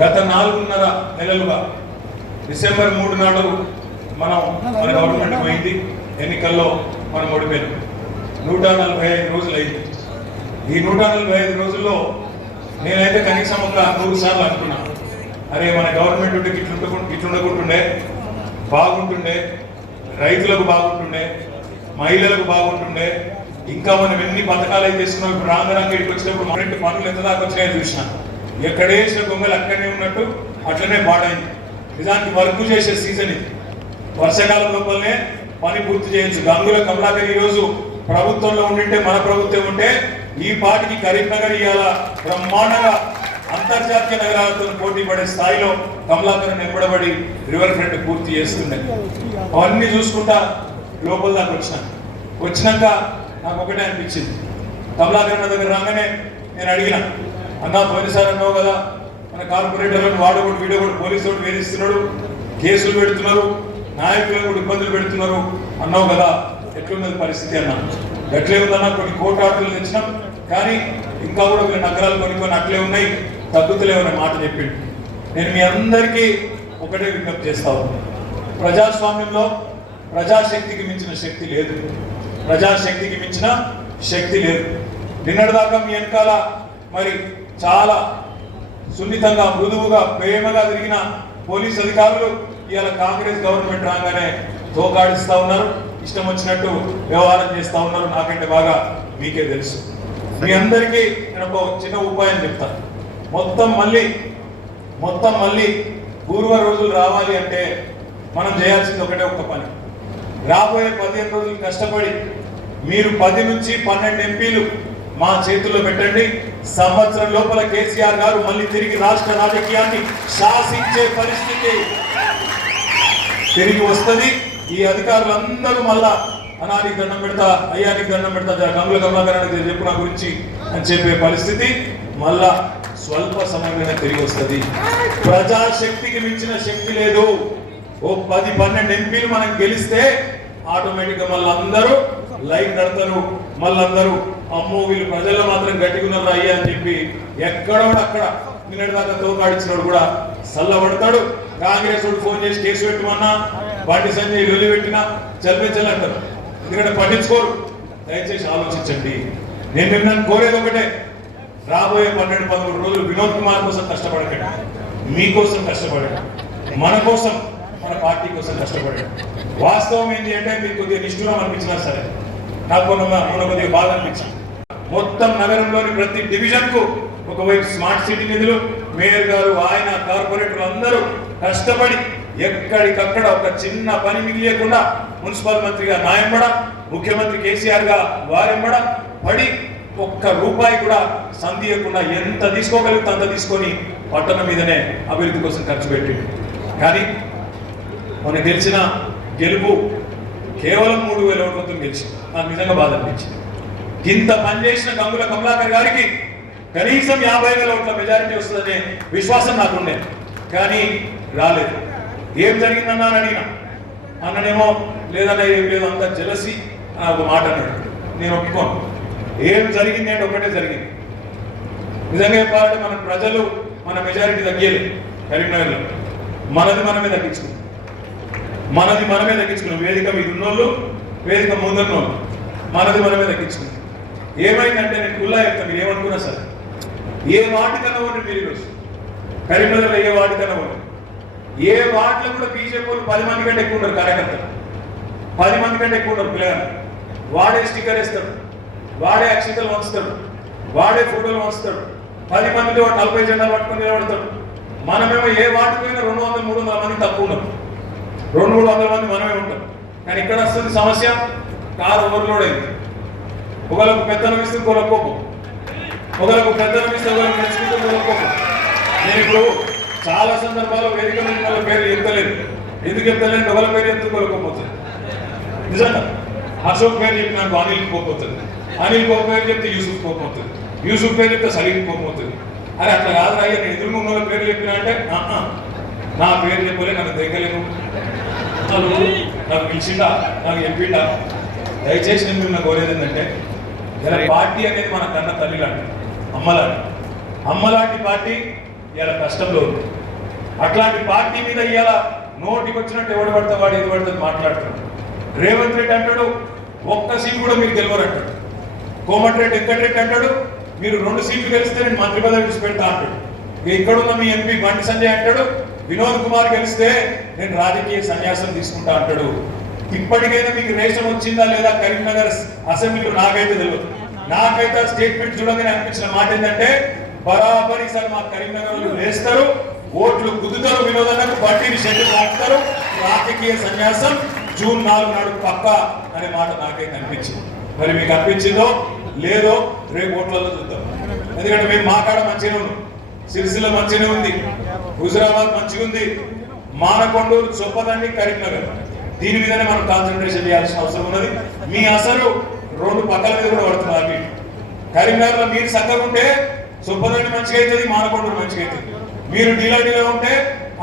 గత నాలుగున్నర నెలలుగా డిసెంబర్ మూడు నాడు మనం మన గవర్నమెంట్ పోయింది. ఎన్నికల్లో మనం ఓడిపోయింది నూట నలభై ఐదు రోజులు అయింది ఈ నూట నలభై ఐదు రోజుల్లో నేనైతే కనీసం ఒక నూరు సార్లు అనుకున్నా. అరే మన గవర్నమెంట్ ఉంటే ఇట్లుండకు ఇట్లుండకుంటుండే బాగుంటుండే రైతులకు బాగుంటుండే మహిళలకు బాగుంటుండే. ఇంకా మనం ఎన్ని పథకాలు అయితే ఇస్తున్నాం ఇప్పుడు రాంగరంగా ఇటు వచ్చినప్పుడు మన ఇంటి పనులు ఎంత దాకా వచ్చినాయో చూసిన. ఎక్కడేసిన గొంగలు అక్కడనే ఉన్నట్టు అట్లనే పాడైంది. నిజానికి వర్క్ చేసే సీజన్ ఇది. వర్షాకాలం లోపలనే పని పూర్తి చేయొచ్చు. గంగుల కమలాకర్ ఈరోజు రోజు ప్రభుత్వంలో ఉండింటే మన ప్రభుత్వం ఉంటే ఈ పాటికి కరీంనగర్ ఇవాళ బ్రహ్మాండంగా అంతర్జాతీయ నగరాలతో పోటీ పడే స్థాయిలో కమలాకర్ నిలబడబడి రివర్ ఫ్రంట్ పూర్తి చేస్తుండే. అవన్నీ చూసుకుంటా లోపల దాకా వచ్చినాను. వచ్చినాక నాకు ఒకటే అనిపించింది. కమలాకర్ నా దగ్గర రాగానే నేను అడిగిన అన్నా పోయినసారి అన్నావు కదా మన కార్పొరేటర్లను వాడు కూడా వీడియో కూడా పోలీసు కూడా వేధిస్తున్నాడు కేసులు పెడుతున్నారు నాయకులను కూడా ఇబ్బందులు పెడుతున్నారు అన్నావు కదా ఎట్లున్నది పరిస్థితి అన్నా. ఎట్లే ఉందన్నా కొన్ని కోర్టు ఆర్డర్లు తెచ్చినాం కానీ ఇంకా కూడా వీళ్ళ నగరాలు కొన్ని కొన్ని అట్లే ఉన్నాయి తగ్గుతలేవనే మాట చెప్పిండు. నేను మీ అందరికీ ఒకటే విజ్ఞప్తి చేస్తా ప్రజాస్వామ్యంలో ప్రజాశక్తికి మించిన శక్తి లేదు. ప్రజాశక్తికి మించిన శక్తి లేదు. నిన్నటిదాకా మీ వెనకాల మరి చాలా సున్నితంగా మృదువుగా ప్రేమగా తిరిగిన పోలీస్ అధికారులు ఇవాళ కాంగ్రెస్ గవర్నమెంట్ రాగానే తోకాడిస్తూ ఉన్నారు. ఇష్టం వచ్చినట్టు వ్యవహారం చేస్తూ ఉన్నారు. నాకంటే బాగా మీకే తెలుసు. మీ అందరికీ నేను ఒక చిన్న ఉపాయం చెప్తాను మొత్తం మళ్ళీ మొత్తం మళ్ళీ పూర్వ రోజులు రావాలి అంటే మనం చేయాల్సింది ఒకటే ఒక్క పని. రాబోయే పదిహేను రోజులు కష్టపడి మీరు పది నుంచి పన్నెండు ఎంపీలు మా చేతుల్లో పెట్టండి. సంవత్సరం లోపల కేసీఆర్ గారు మళ్ళీ తిరిగి రాష్ట్ర రాజకీయాన్ని శాసించే పరిస్థితి తిరిగి వస్తది. ఈ అధికారులందరూ మళ్ళా అనానికి దండం పెడతా అయ్యానికి దండం పెడతా జర గంగుల కమలాకరానికి చెప్పు నా గురించి అని చెప్పే పరిస్థితి మళ్ళా స్వల్ప సమయంలోనే తిరిగి వస్తది. ప్రజాశక్తికి మించిన శక్తి లేదు. ఓ పది పన్నెండు ఎంపీలు మనం గెలిస్తే ఆటోమేటిక్గా మళ్ళీ అందరూ లైన్ కడతారు. మళ్ళీ అందరూ అమ్మో వీళ్ళు ప్రజల్లో మాత్రం గట్టిగున్నారు అయ్యా అని చెప్పి ఎక్కడో అక్కడ నిన్నటి దాకా తోకాడిచ్చినాడు కూడా చల్లబడతాడు. కాంగ్రెస్ వాడు ఫోన్ చేసి కేసు పెట్టమన్నా బండి సంజయ్ వెళ్ళి పెట్టినా చల్పించాలంటారు ఎందుకంటే పట్టించుకోరు. దయచేసి ఆలోచించండి. నేను మిమ్మల్ని కోరేది ఒకటే. రాబోయే పన్నెండు పదమూడు రోజులు వినోద్ కుమార్ కోసం కష్టపడకండి. మీకోసం కష్టపడండి. మన కోసం మన పార్టీ కోసం కష్టపడండి వాస్తవం ఏంటి అంటే మీకు కొద్దిగా నిష్ఠురం అనిపించినా సరే నాకు మొన్న మొన్న కొద్దిగా బాధ అనిపించింది. మొత్తం నగరంలోని ప్రతి డివిజన్కు ఒకవైపు స్మార్ట్ సిటీ నిధులు మేయర్ గారు ఆయన కార్పొరేటర్లు అందరూ కష్టపడి ఎక్కడికక్కడ ఒక చిన్న పని మిగిలియకుండా మున్సిపల్ మంత్రిగా నాయంబడ ముఖ్యమంత్రి కేసీఆర్గా వారెంబడ పడి ఒక్క రూపాయి కూడా సందీయకుండా ఎంత తీసుకోగలిగితే అంత తీసుకొని పట్టణం మీదనే అభివృద్ధి కోసం ఖర్చు పెట్టింది. కానీ మనకు గెలిచిన గెలుపు కేవలం మూడు వేల ఓట్లతో గెలిచింది. నాకు నిజంగా బాధ అనిపించింది. ఇంత పనిచేసిన గంగుల కమలాకర్ గారికి కనీసం యాభై వేల ఓట్ల మెజారిటీ వస్తుందనే విశ్వాసం నాకుండే కానీ రాలేదు. ఏం జరిగిందన్నా అని అడిగిన. అన్ననేమో లేదన్నా ఏం లేదు అంత జలసి అని ఒక మాట అన్నాడు. నేను ఒప్పుకోను. ఏం జరిగింది అంటే ఒకటే జరిగింది. నిజంగా చెప్పాలంటే మన ప్రజలు మన మెజారిటీ తగ్గేది కరీంనగర్లో. మనది మనమే తగ్గించుకుంది. మనది మనమే తగ్గించుకున్నాం వేదిక మీద ఉన్నోళ్ళు వేదిక ముందున్నోళ్ళు మనది మనమే తగ్గించుకున్నాం ఏమైందంటే నేను కుల్లా చెప్తాను మీరు ఏమనుకున్నా సరే. ఏ వాటికన్నా ఉండి మీరు ఈరోజు. కరీంనగర్లో ఏ వాటికన్నా ఉండి ఏ వాటిలో కూడా బీజేపీ వాళ్ళు పది మంది కంటే ఎక్కువ ఉన్నారు కార్యకర్తలు. పది మంది కంటే ఎక్కువ ఉన్నారు పిల్లగారు వాడే స్టిక్కర్ ఇస్తాడు వాడే అక్షితలు వంచుతాడు వాడే ఫోటోలు వంచుతాడు పది మందిలో నలభై జెండాలు పట్టుకొని నిలబడతాడు మనమేమో ఏ వాటికైనా రెండు వందల మూడు వందల మంది తక్కువ ఉన్నాం రెండు మూడు వందల మంది మనమే ఉంటాం. కానీ ఇక్కడ వస్తుంది సమస్య? కారు ఓవర్లోడ్ అయింది. ఒకరికి పెద్దనం ఇస్తే ఇంకొకరికి కోపం. ఒకరికి పెద్దనం ఇస్తే ఒకరికి తెచ్చుకుంటే ఇంకొకరికి కోపం. నేను ఇప్పుడు చాలా సందర్భాల్లో వేదిక మీద వాళ్ళ పేరు ఎత్తలేదు. ఎందుకు ఎత్తలేదు ఒకరి పేరు ఎత్తుకోలేకపోతుంది నిజంగా. అశోక్ పేరు చెప్పి నాకు అనిల్ కోపోతుంది అనిల్ కోప పేరు చెప్తే యూసుఫ్ కోపవుతుంది యూసుఫ్ పేరు చెప్తే సలీం కోపవుతుంది అరే అట్లా కాదు అయ్యా ఎదురు ఉన్న వాళ్ళ పేరు చెప్పినా అంటే నా పేరు చెప్పలే నన్ను దగ్గలేను నాకు పిలిచిండా నాకు చెప్పిండా దయచేసి నేను మిమ్మల్ని కోరేది ఏంటంటే ఇలా పార్టీ అనేది మన కన్న తల్లి లాంటి అమ్మలాంటి అమ్మలాంటి పార్టీ ఇలా కష్టంలో ఉంది. అట్లాంటి పార్టీ మీద ఇవాళ నోటికి వచ్చినట్టు ఎవడు పడితే వాడు ఇది పడితే మాట్లాడుతున్నాడు. రేవంత్ రెడ్డి అంటాడు ఒక్క సీట్ కూడా మీరు గెలవరు అంటాడు కోమటిరెడ్డి వెంకటరెడ్డి అంటాడు మీరు రెండు సీట్లు గెలిస్తే నేను మంత్రి పదవి విడిచి పెడతా అంటాడు. ఇక ఇక్కడున్న మీ ఎంపీ బండి సంజయ్ అంటాడు వినోద్ కుమార్ గెలిస్తే నేను రాజకీయ సన్యాసం తీసుకుంటా అంటాడు. ఇప్పటికైనా మీకు రేషన్ వచ్చిందా లేదా కరీంనగర్ అసెంబ్లీలో నాకైతే తెలియదు నాకైతే ఆ స్టేట్మెంట్ చూడగానే అనిపించిన మాట ఏంటంటే బరాబరి సార్ మా కరీంనగర్ వేస్తారు ఓట్లు గుద్దుతారు వినోదన్నకు బట్టీని షెడ్డు నాటుతారు రాజకీయ సన్యాసం జూన్ నాలుగు నాడు పక్క అనే మాట నాకైతే అనిపించింది. మరి మీకు అనిపించిందో లేదో రేపు ఓట్లలో చూద్దాం. ఎందుకంటే మేము మా కాడ మంచిగా ఉన్నాం. సిరిసిల్ల మంచిగా ఉంది. హుజరాబాద్ మంచిగా ఉంది మానకొండూరు చొప్పదండి కరీంనగర్. దీని మీదనే మనం కాన్సన్ట్రేషన్ చేయాల్సిన అవసరం ఉన్నది. మీ అసలు రెండు పక్కల మీద కూడా పడుతున్నారు అవి కరీంనగర్లో మీరు చక్కగా ఉంటే చొప్పదండి మంచిగా అవుతుంది మానకొండూరు మంచిగా అవుతుంది. మీరు డీలా డీలా ఉంటే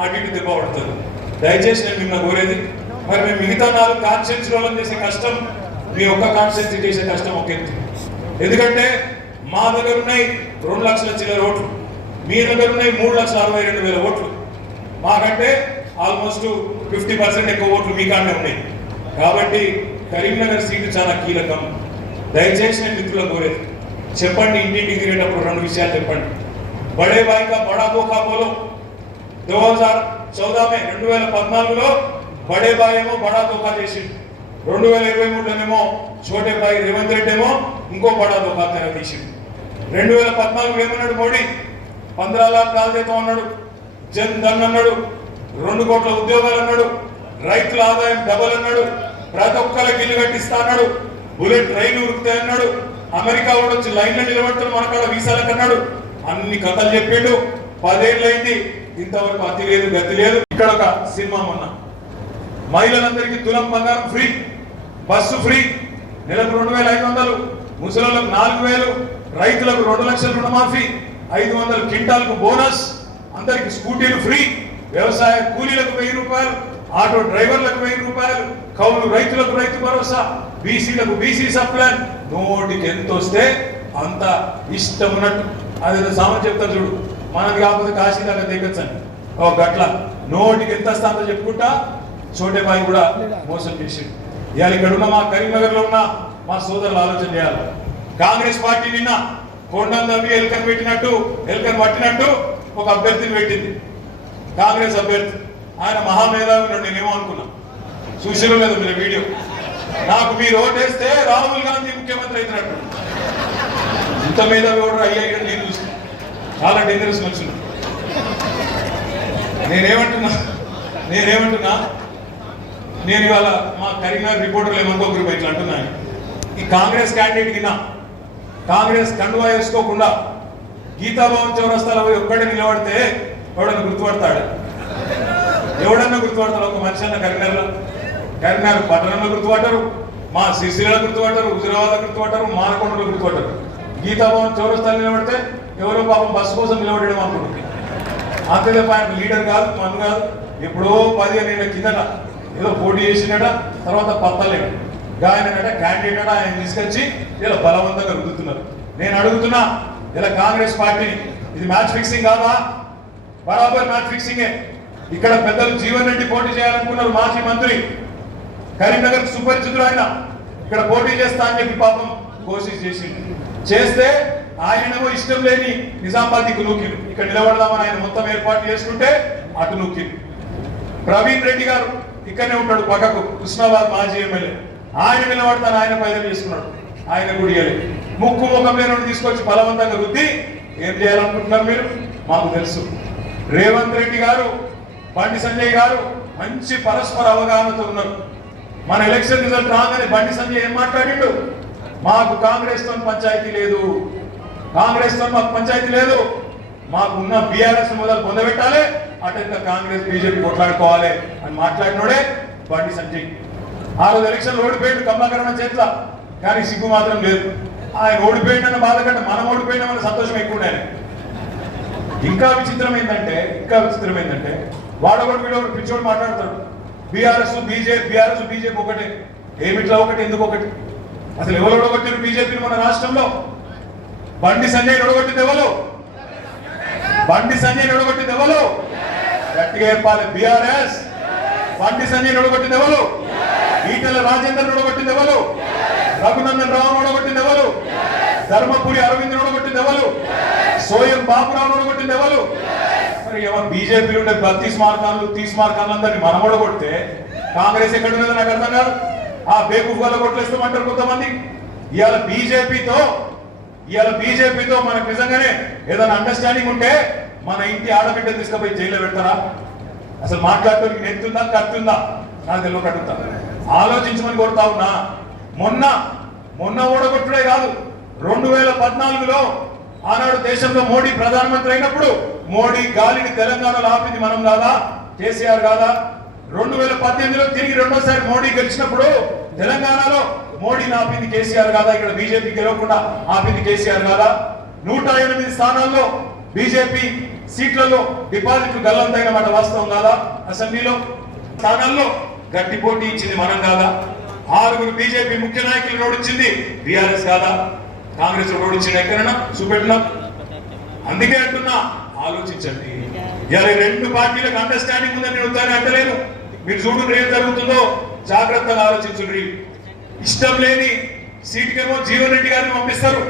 అటు దెబ్బ పడుతుంది. దయచేసి నేను మిమ్మల్ని కోరేది మరి మేము మిగతా నాలుగు కాన్స్టిట్యూన్సీ రోజులు చేసే కష్టం మీ ఒక్క కాన్స్టిట్యూన్సీ చేసే కష్టం ఒక. ఎత్తు ఎందుకంటే మా దగ్గర ఉన్నాయి రెండు లక్షల చిల్లర ఓట్లు. మీ దగ్గర ఉన్నాయి మూడు లక్షల అరవై రెండు వేల ఓట్లు. మాకంటే ఆల్మోస్ట్ ఫిఫ్టీ పర్సెంట్ ఎక్కువ ఓట్లు మీకాండే ఉన్నాయి. కాబట్టి కరీంనగర్ సీటు చాలా కీలకం. దయచేసి నేను మిత్రులకు కోరేది చెప్పండి ఇంటింటికి తిరిగేటప్పుడు రెండు విషయాలు చెప్పండి. బడే బాయికా బడా బోకా బోలో దో హజార్ చౌదా రెండు వేల పద్నాలుగులో బడే బాయ్ ఏమో బడా దోకా చేసింది రెండు వేల ఇరవై మూడులోనేమో చోటే బాయ్ రేవంత్ రెడ్డి ఏమో ఇంకో బడా దోకా తెర తీసింది రెండు వేల పద్నాలుగులో ఏమన్నాడు మోడీ? పంద్రా కాల్ చేతం అన్నాడు జన్ ధన్ అన్నాడు రెండు కోట్ల ఉద్యోగాలు అన్నాడు రైతుల ఆదాయం డబల్ అన్నాడు. ప్రతి ఒక్కరికి ఇల్లు కట్టిస్తా అన్నాడు. బుల్లెట్ ట్రైన్ ఉరుకుతాయి అన్నాడు. అమెరికా కూడా వచ్చి లైన్లో నిలబడుతున్న మనకాడ వీసాలకు అన్నాడు. అన్ని కథలు చెప్పిండు. పదేళ్ళు అయింది. ఇంతవరకు అతి లేదు గతి లేదు. ఇక్కడ ఒక సినిమా మొన్న. మహిళలందరికీ తులం బంగారం ఫ్రీ బస్సు ఫ్రీ. నెలకు రెండు వేల ఐదు వందలు. ముసలిలకు నాలుగు వేలు. రైతులకు రెండు లక్షల రుణమాఫీ. ఐదు వందల క్వింటాల్కు బోనస్. అందరికి స్కూటీలు ఫ్రీ. వ్యవసాయ కూలీలకు వెయ్యి రూపాయలు ఆటో డ్రైవర్లకు వెయ్యి రూపాయలు కౌలు రైతులకు రైతు భరోసా బీసీలకు బీసీ సప్లాన్ నోటికి ఎంత వస్తే అంత ఇష్టం ఉన్నట్టు. అది సామాన్ చెప్తారు చూడు. మనది కాకపోతే కాశీ దాకా దిగచ్చండి ఓ గట్ల నోటికి ఎంత వస్తే అంత చెప్పుకుంటా చోటేబాయి కూడా మోసం చేసిండు. ఇవాళ ఇక్కడ ఉన్న మా కరీంనగర్లో ఉన్న మా సోదరులు ఆలోచన చేయాలి. కాంగ్రెస్ పార్టీ నిన్న కొండం తమ్మి ఎలుకను పెట్టినట్టు ఎలుకను పట్టినట్టు ఒక అభ్యర్థిని పెట్టింది. కాంగ్రెస్ అభ్యర్థి. ఆయన మహామేధావి ఉన్నాడు నేనేమో అనుకున్నా. చూసిరో లేదు మీరు వీడియో. నాకు మీరు ఓటేస్తే రాహుల్ గాంధీ ముఖ్యమంత్రి అవుతున్నట్టు. ఇంత మేధావి ఓటర్ అయ్యాయి నేను చూసిన చాలా డేంజరస్ మనుషులు నేనేమంటున్నా? నేనేమంటున్నా? నేను ఇవాళ మా కరీంనగర్ రిపోర్టర్లు ఏమనుకోకరు ఇట్లా అంటున్నాను ఈ కాంగ్రెస్ క్యాండిడేట్ కింద కాంగ్రెస్ కండువా వేసుకోకుండా గీతాభవన్ చౌరస్తాలో పోయి ఒక్కడే నిలబడితే ఎవడన్నా గుర్తుపడతాడు? ఎవడన్నా గుర్తుపడతాడు? ఒక మనిషి అన్న కరీంనగర్లో? కరీంనగర్ పట్టణంలో గుర్తుపట్టారు మా సిరిసిలో గుర్తుపట్టారు హుజురాబాద్ గుర్తుపట్టారు మానకొండలో గుర్తుపట్టారు గీతాభవన్ చౌరస్తాలో నిలబడితే ఎవరో పాపం బస్సు కోసం నిలబడడం అనుకుంటుంది అంతే తప్ప ఆయన లీడర్ కాదు మన కాదు ఎప్పుడో పదిహేను ఏళ్ళ కిందట ఏదో పోటీ చేసినట తర్వాత పత్తలేడు. గాయనట క్యాండిడేట్ ఆయన తీసుకొచ్చి ఇలా బలవంతంగా రుద్దుతున్నారు. నేను అడుగుతున్నా ఇలా కాంగ్రెస్ పార్టీని ఇది మ్యాచ్ ఫిక్సింగ్ కాదా? బరాబర్ మ్యాచ్ ఫిక్సింగే. ఇక్కడ పెద్దలు జీవన్ రెడ్డి పోటీ చేయాలనుకున్నారు మాజీ మంత్రి. కరీంనగర్ సుపరిచితుడు ఆయన. ఇక్కడ పోటీ చేస్తా అని చెప్పి పాపం కోషిష్ చేసిండు. చేస్తే ఆయనేమో ఇష్టం లేని నిజామాబాద్కి నూకిలు ఇక్కడ నిలబడదామని ఆయన మొత్తం ఏర్పాటు చేసుకుంటే అటు నూకిలు ప్రవీణ్ రెడ్డి గారు ఇక్కడనే ఉంటాడు పక్కకు. కృష్ణాబాద్ మాజీ ఎమ్మెల్యే. ఆయన నిలబడతాను ఆయన పైన చేసుకున్నాడు. ఆయన గుడియలే ముక్కు ముఖం లేని తీసుకొచ్చి బలవంతంగా రుద్ది ఏం చేయాలనుకుంటున్నారు మీరు? మాకు తెలుసు. రేవంత్ రెడ్డి గారు బండి సంజయ్ గారు మంచి పరస్పర అవగాహనతో ఉన్నారు. మన ఎలక్షన్ రిజల్ట్ రాగానే బండి సంజయ్ ఏం మాట్లాడిండు? మాకు కాంగ్రెస్తో పంచాయతీ లేదు. కాంగ్రెస్తో మాకు పంచాయతీ లేదు. మాకు ఉన్న బీఆర్ఎస్ మొదలు పొందబెట్టాలి అటెంత కాంగ్రెస్ బీజేపీ కొట్లాడుకోవాలి అని మాట్లాడినోడే బండి సంజయ్. ఆ రోజు ఎలక్షన్ ఓడిపోయిండు కమలాకరణ చేతుల. కానీ సిగ్గు మాత్రం లేదు. ఆయన ఓడిపోయిండన్న బాధ కంటే మనం ఓడిపోయినామన్న సంతోషం ఎక్కువ ఉండాలి. ఇంకా విచిత్రం ఏంటంటే ఇంకా విచిత్రం ఏంటంటే వాడొకటి వీడొకటి పిచ్చోడు మాట్లాడతాడు. బీఆర్ఎస్ బీజేపీ బీఆర్ఎస్ బీజేపీ ఒకటే. ఏమిట్లా ఒకటి ఎందుకు ఒకటి? అసలు ఎవరు ఓడగొట్టారు బీజేపీని మన రాష్ట్రంలో? బండి సంజయ్ ఓడగొట్టింది ఎవరు? బండి సంజయ్ ఓడగొట్టింది ఎవరు? గట్టిగా చెప్పాలి బీఆర్ఎస్. బండి సంజయ్ ఓడగొట్టింది ఎవరు? ఈటల రాజేందర్ ఓడగొట్టింది ఎవరు? రఘునందన్ రావు ఓడగొట్టింది ఎవరు? ధర్మపురి అరవింద్ ఓడగొట్టింది ఎవరు? సోయం బాబురావు ఓడగొట్టింది ఎవరు? మరి ఏమో బీజేపీ ఉండే బత్తీస్ మార్కాలు తీస్ మార్కాలు అందరినీ మనం ఓడగొడితే కాంగ్రెస్ ఎక్కడ ఉన్నదో నాకు అర్థం కాదు. ఆ బేకూఫ్ వల్ల కొట్లేస్తామంటారు కొంతమంది. ఇవాళ బీజేపీతో ఇవాళ బీజేపీతో మనకు నిజంగానే ఏదైనా అండర్స్టాండింగ్ ఉంటే మన ఇంటి ఆడబిడ్డ తీసుకుపోయి జైల్లో పెడతారా? అసలు మాట్లాడటానికి నెత్తుందా కత్తుందా నాకు తెలియక అడుగుతా. ఆలోచించమని కొడతా ఉన్నా. మొన్న మొన్న ఓడగొట్టుడే కాదు. రెండు వేల పద్నాలుగులో ఆనాడు దేశంలో మోడీ ప్రధానమంత్రి అయినప్పుడు మోడీ గాలిని తెలంగాణలో ఆపింది మనం కాదా? కేసీఆర్ కాదా? రెండు వేల పద్దెనిమిదిలో తిరిగి రెండోసారి మోడీ గెలిచినప్పుడు తెలంగాణలో మోడీని ఆపింది కేసీఆర్ కాదా? ఇక్కడ బీజేపీ గెలవకుండా ఆపింది కేసీఆర్ కాదా? నూట ఎనిమిది స్థానాల్లో బీజేపీ సీట్లలో డిపాజిట్లు గల్లంతైన మాట వాస్తవం కాదా? అసెంబ్లీలో స్థానాల్లో గట్టి పోటీ ఇచ్చింది మనం కాదా? ఆరుగురు బీజేపీ ముఖ్య నాయకులు ఓడించింది బీఆర్ఎస్ కాదా? కాంగ్రెస్ ఓడించిన ఎక్కడైనా చూపెట్టినా? అందుకే అంటున్నా ఆలోచించండి. ఇలా ఈ రెండు పార్టీలకు అండర్స్టాండింగ్ ఉందని నేను వద్దని అంటలేను. మీరు చూడు ఏం జరుగుతుందో జాగ్రత్తగా ఆలోచించుండ్రి. ఇష్టం లేని సీట్కేమో జీవన్ రెడ్డి గారిని పంపిస్తారు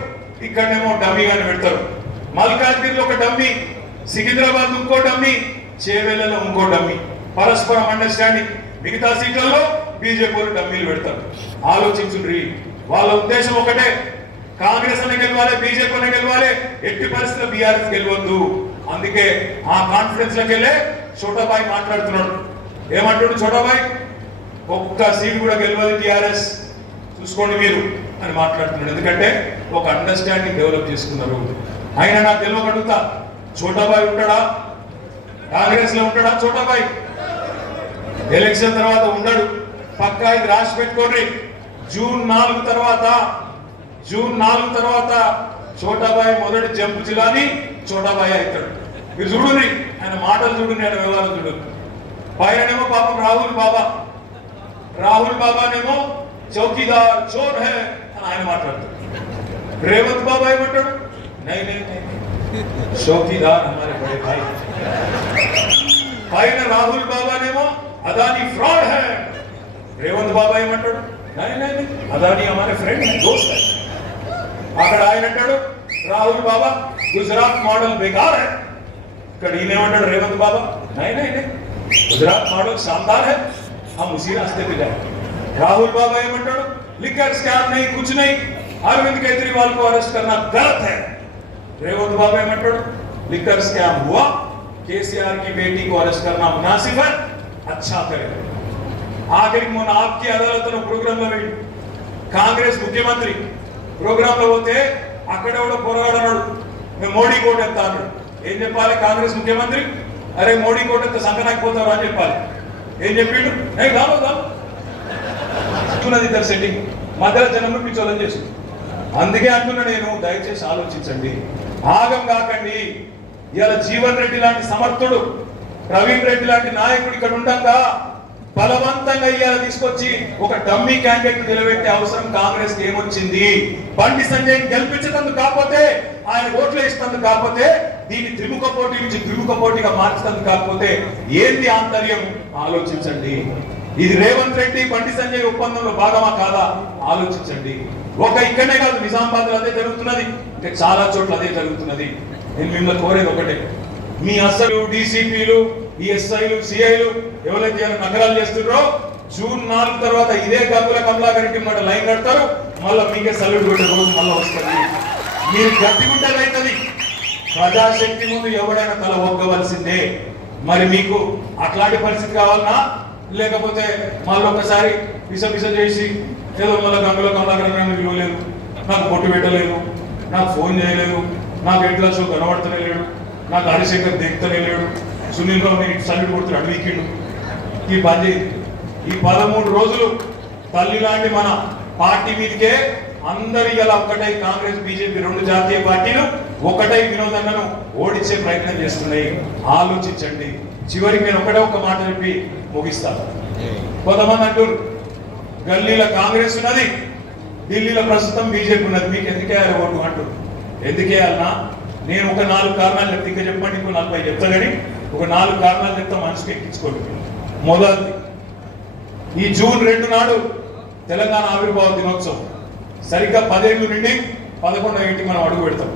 ఇక్కడనేమో డమ్మీ గారిని పెడతారు. మల్కాజ్గిరిలో ఒక డమ్మీ సికింద్రాబాద్ ఇంకో డమ్మీ చేవేళ్ళలో ఇంకో డమ్మీ. పరస్పరం అండర్స్టాండింగ్ మిగతా సీట్లలో బీజేపీ డమ్మీలు పెడతారు. ఆలోచించుండ్రి. వాళ్ళ ఉద్దేశం ఒకటే కాంగ్రెస్ అనే గెలవాలి బీజేపీ అనే గెలవాలి ఎట్టి పరిస్థితుల్లో బీఆర్ఎస్ గెలవద్దు. అందుకే ఆ కాన్ఫిడెన్స్లోకి వెళ్ళే చోటాబాయ్ మాట్లాడుతున్నాడు. ఏమంటాడు చోటాబాయ్? ఒక్క సీట్ కూడా గెలవాలి టిఆర్ఎస్. చూసుకోండి మీరు అని మాట్లాడుతున్నాడు. ఎందుకంటే ఒక అండర్స్టాండింగ్ డెవలప్ చేసుకున్నారు. ఆయన నాకు తెలియక అడుగుతా చోటాబాయ్ ఉంటాడా? కాంగ్రెస్లో ఉంటాడా చోటాబాయ్? ఎలక్షన్ తర్వాత ఉండడు పక్కా ఇది రాసి పెట్టుకోండి. జూన్ నాలుగు తర్వాత జూన్ నాలుగు తర్వాత చోటాబాయ్ మొదటి జంపు జిల్లాని చోటాబాయ్ అవుతాడు. మీరు చూడండి ఆయన మాటలు చూడండి ఆయన వ్యవహారం చూడండి. పైననేమో పాపం రాహుల్ బాబా. రాహుల్ బాబానేమో చౌకీదార్ చోర్ హే అని ఆయన మాట్లాడతాడు. రేవంత్ బాబా ఏమంటాడు? నై నై నై చౌకీదార్ హమారే బడే భాయ్. పైన రాహుల్ బాబానేమో అదాని ఫ్రాడ్ హై. రేవంత్ బాబా ఏమంటాడు? నై నై నై. అదాని హమారే ఫ్రెండ్ హై దోస్త్ హై. అక్కడ ఆయన అంటాడు రాహుల్ బాబా గుజరాత్ మోడల్ బేకార్ హై ఇక్కడ ఈయన ఏమంటాడు రేవంత్ బాబా నై నై నై గుజరాత్ మోడల్ शानदार है हम उसी रास्ते पे जाए राहुल बाबा ఏమంటాడు लिकर स्कैम नहीं कुछ नहीं अरविंद केजरीवाल को अरेस्ट करना गलत है रेवंत बाबा ఏమంటాడు लिकर स्कैम हुआ केसीआर की बेटी को अरेस्ट करना मुनासिब है अच्छा करे ఆఖరికి మొన్న ఆప్కి అదాలత్లో ప్రోగ్రామ్ లో వెళ్ళి కాంగ్రెస్ ముఖ్యమంత్రి ప్రోగ్రామ్లో పోతే అక్కడ కూడా పోరాడన్నాడు. మేము మోడీ కోట ఎత్తా అన్నాడు. ఏం చెప్పాలి? కాంగ్రెస్ ముఖ్యమంత్రి? అరే మోడీ కోట ఎత్త సంకనాకపోతారు అని చెప్పాలి. ఏం చెప్పిండు? ఏ కాదు కాదు ఇద్దరు సెట్టింగ్ మధ్యలో జనం పిచ్చోదని చేసి అందుకే అంటున్నా నేను దయచేసి ఆలోచించండి. ఆగం కాకండి. ఇవాళ జీవన్ రెడ్డి లాంటి సమర్థుడు ప్రవీణ్ రెడ్డి లాంటి నాయకుడు ఇక్కడ ఉండగా. బలవంతంగా ఇవాళ తీసుకొచ్చి ఒక డమ్మీ క్యాండిడేట్ నిలబెట్టే అవసరం కాంగ్రెస్కి ఏమొచ్చింది? బండి సంజయ్ గెలిపించదందుకు కాకపోతే ఆయన ఓట్లు వేసినందుకు కాకపోతే దీన్ని త్రిముఖ పోటీ నుంచి ద్విముఖ పోటీగా మార్చినందుకు కాకపోతే ఏంది ఆంతర్యం? ఆలోచించండి. ఇది రేవంత్ రెడ్డి బండి సంజయ్ ఒప్పందంలో భాగమా కాదా? ఆలోచించండి. ఒక ఇక్కడనే కాదు నిజామాబాద్లో అదే జరుగుతున్నది. ఇంకా చాలా చోట్ల అదే జరుగుతున్నది. నేను మిమ్మల్ని కోరేది ఒకటే. మీ అసలు డీసీపీలు ఈ ఎస్ఐలు సిఐలు ఎవరైతే ఇలా నగరాలు చేస్తున్నారో జూన్ నాలుగు తర్వాత ఇదే గంగుల కమలాకర్ ఇంటి మాట లైన్ కడతారు. మళ్ళీ మీకే సల్యూట్ కొట్టే రోజు మళ్ళీ వస్తుంది. మీరు గట్టిగుంటేదైతుంది ప్రజాశక్తి ముందు ఎవడైనా తల ఒగ్గవలసిందే. మరి మీకు అట్లాంటి పరిస్థితి కావాలన్నా లేకపోతే మళ్ళీ ఒకసారి పిస పిస చేసి ఏదో మళ్ళీ గంగుల కమలాకర్ నన్ను ఇవ్వలేదు నాకు పొట్టు పెట్టలేదు. నాకు ఫోన్ చేయలేదు. నాకు ఎట్లా షో కనబడతలేడు. నాకు హరిశంకర్ దిగుతలేడు. సునీల్ రావు సల్యూట్ కొడుతున్నాడు వీకెండ్ ఈ పది ఈ పదమూడు రోజులు తల్లి లాంటి మన పార్టీ మీదకే అందరి గల ఒకటై కాంగ్రెస్ బీజేపీ రెండు జాతీయ పార్టీలు ఒకటై వినోదన్నను ఓడించే ప్రయత్నం చేస్తున్నాయి. ఆలోచించండి. చివరికి నేను ఒకటే ఒక మాట చెప్పి ముగిస్తాను. కొంతమంది అంటారు గల్లీల కాంగ్రెస్ ఉన్నది ఢిల్లీలో ప్రస్తుతం బీజేపీ ఉన్నది. మీకు ఎందుకే ఓటు అంటూ ఎందుకే నేను ఒక నాలుగు కారణాలు చెప్తే ఇంకా చెప్పండి ఇంకో నలభై చెప్తా కానీ ఒక నాలుగు కారణాలు చెప్తా మనిషికి ఎక్కించుకోండి. మొదటిది ఈ జూన్ రెండు నాడు తెలంగాణ ఆవిర్భావ దినోత్సవం. సరిగ్గా పదేళ్ళు నుండి పదకొండవ ఇంటికి మనం అడుగు పెడతాం.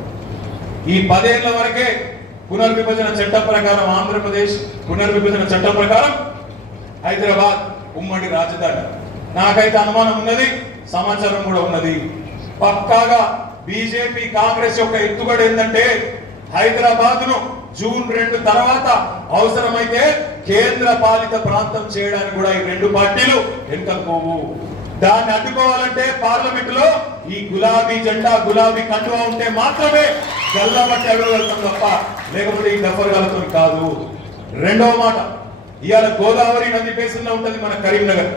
ఈ పదేళ్ళ వరకే పునర్విభజన చట్టం ప్రకారం ఆంధ్రప్రదేశ్ పునర్విభజన చట్టం ప్రకారం హైదరాబాద్ ఉమ్మడి రాజధాని. నాకైతే అనుమానం ఉన్నది సమాచారం కూడా ఉన్నది. పక్కాగా బీజేపీ కాంగ్రెస్ యొక్క ఎత్తుగడ ఏంటంటే హైదరాబాద్ను జూన్ రెండు తర్వాత అవసరమైతే కేంద్ర పాలిత ప్రాంతం చేయడానికి కూడా ఈ రెండు పార్టీలు వెనుకపోవు దాన్ని అడ్డుకోవాలంటే పార్లమెంట్లో ఈ గులాబీ జెండా గులాబీ కండువా ఉంటే మాత్రమే గల్లబట్టి అడగలుగుతాం తప్ప లేకపోతే ఈ దఫర్గాలతో కాదు. రెండవ మాట ఇవాళ గోదావరి నది బేసిన్లో మన కరీంనగర్.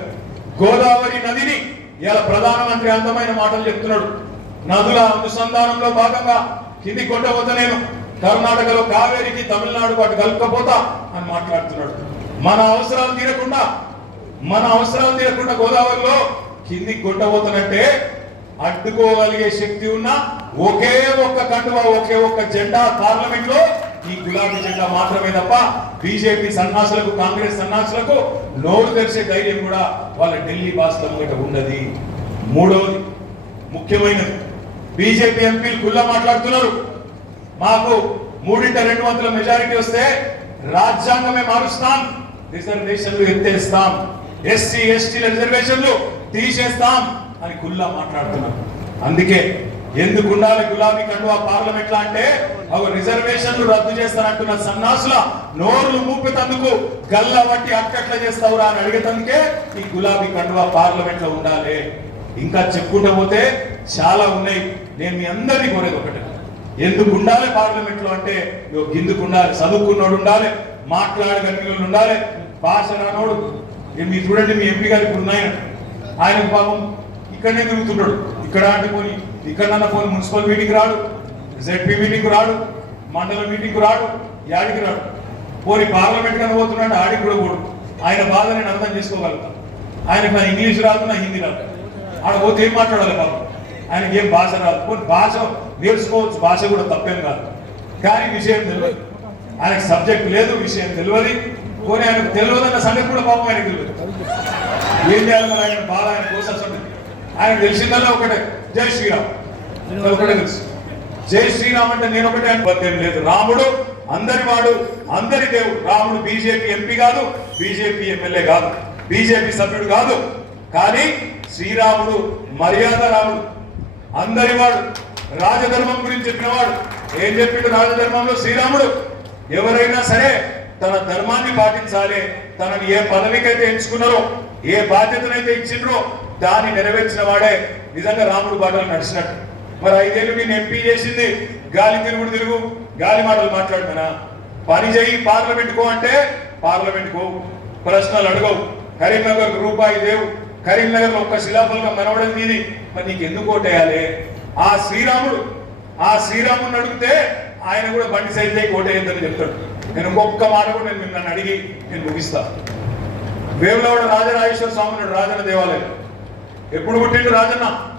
గోదావరి నదిని ఇవాళ ప్రధానమంత్రి అందమైన మాటలు చెప్తున్నాడు. నదుల అనుసంధానంలో భాగంగా కింది కొట్టబోతనేను కర్ణాటకలో కావేరికి తమిళనాడు అటు కలుపుకపోతా అని మాట్లాడుతున్నాడు. మన అవసరాలు తీరకుండా మన అవసరాలు తీరకుండా గోదావరిలో కింది కొట్టబోతున్నట్టే అడ్డుకోగలిగే శక్తి ఉన్న ఒకే ఒక్క కండువ ఒకే ఒక్క జెండా పార్లమెంట్లో ఈ గులాబీ జెండా మాత్రమే తప్ప బీజేపీ సన్నాసులకు కాంగ్రెస్ సన్నాసులకు నోరు తెరిచే ధైర్యం కూడా వాళ్ళ ఢిల్లీ బాస్ ఉన్నది మూడవది ముఖ్యమైనది బీజేపీ ఎంపీలు కుల్లా మాట్లాడుతున్నారు. మాకు మూడింట రెండు వందల మెజారిటీ వస్తే రాజ్యాంగమే మారుస్తాం. రిజర్వేషన్లు ఎత్తేస్తాం. ఎస్సీ ఎస్టీల రిజర్వేషన్లు తీసేస్తాం అని గుల్లా మాట్లాడుతున్నాం. అందుకే ఎందుకు ఉండాలి గులాబీ కండువా పార్లమెంట్ లా అంటే అవి రిజర్వేషన్లు రద్దు చేస్తానంటున్న సన్నాసుల నోరులు మూపేతందుకు గల్ల బట్టి అక్కట్ల చేస్తావురా అని అడిగేతందుకే ఈ గులాబీ కండువా పార్లమెంట్లో ఉండాలి. ఇంకా చెప్పుకుంటూ పోతే చాలా ఉన్నాయి. నేను మీ అందరినీ కోరేది ఒకటి. ఎందుకు ఉండాలి పార్లమెంట్లో అంటే ఇగో గిందుకు ఉండాలి చదువుకున్నోడు ఉండాలి మాట్లాడగలిగిన వాళ్ళు ఉండాలి భాష రానోడు మీరు చూడండి మీ ఎంపీ గారు ఇప్పుడు ఉన్నాయన. ఆయన పాపం ఇక్కడనే తిరుగుతున్నాడు ఇక్కడ అంటే పోని ఇక్కడ పోని మున్సిపల్ మీటింగ్ రాడు జెడ్పీ మీటింగ్ రాడు మండల మీటింగ్ రాడు యాడికి రాడు. పోని పార్లమెంట్ కన్నా పోతున్నాడు? ఆడికి కూడా పోడు. ఆయన బాధ నేను అర్థం చేసుకోగలుగుతాను ఆయనకు నా ఇంగ్లీష్ రాదు నా హిందీ రాదు. ఆడ పోతే ఏం మాట్లాడాలి పాపం? ఆయనకి ఏం భాష రాదు. పోనీ భాష నేర్చుకోవచ్చు భాష కూడా తప్పేం కాదు. కానీ విషయం తెలియదు. ఆయనకు సబ్జెక్ట్ లేదు విషయం తెలియదు. పోనీ ఆయనకు తెలియదన్న సంగతి కూడా పాపం ఆయనకు తెలియదు. ఏం చేయాలి మరి ఆయన బాధ ఆయన కోసాల్సి ఆయన తెలిసిందల్లా ఒకటే జై శ్రీరామ్. ఒకటే తెలుసు. జై శ్రీరామ్ అంటే నేను ఒకటే అనుభవం లేదు. రాముడు అందరి వాడు అందరి దేవుడు. రాముడు బీజేపీ ఎంపీ కాదు బీజేపీ ఎమ్మెల్యే కాదు బీజేపీ సభ్యుడు కాదు. కానీ శ్రీరాముడు మర్యాద రాముడు అందరి వాడు. రాజధర్మం గురించి చెప్పినవాడు. ఏం చెప్పిండు రాజధర్మంలో? శ్రీరాముడు. ఎవరైనా సరే తన ధర్మాన్ని పాటించాలి. తనని ఏ పదవికైతే ఎంచుకున్నారో ఏ బాధ్యతనైతే ఇచ్చిండ్రో దాన్ని నెరవేర్చిన వాడే నిజంగా రాముడు బాటలు నడిచినట్టు. మరి ఐదేళ్ళు నేను ఎంపీ చేసింది. గాలి తిరుగుడు తిరుగు గాలి మాటలు మాట్లాడుతానా పని చేయి పార్లమెంట్ కో అంటే పార్లమెంట్ కో. ప్రశ్నలు అడగవు. కరీంనగర్ రూపాయి దేవు కరీంనగర్ ఒక్క శిలాఫలకం మనవడం మీది. మరి నీకు ఎందుకు ఓటేయాలి? ఆ శ్రీరాముడు ఆ శ్రీరాముడిని అడిగితే ఆయన కూడా బండి సైతే ఓటేయద్దని చెప్తాడు. నేను ఇంకొక మాట కూడా నేను నన్ను అడిగి నేను ముగిస్తా. వేములవాడ రాజరాజేశ్వర స్వామి రాజన్న దేవాలయం. ఎప్పుడు పుట్టిండు రాజన్న?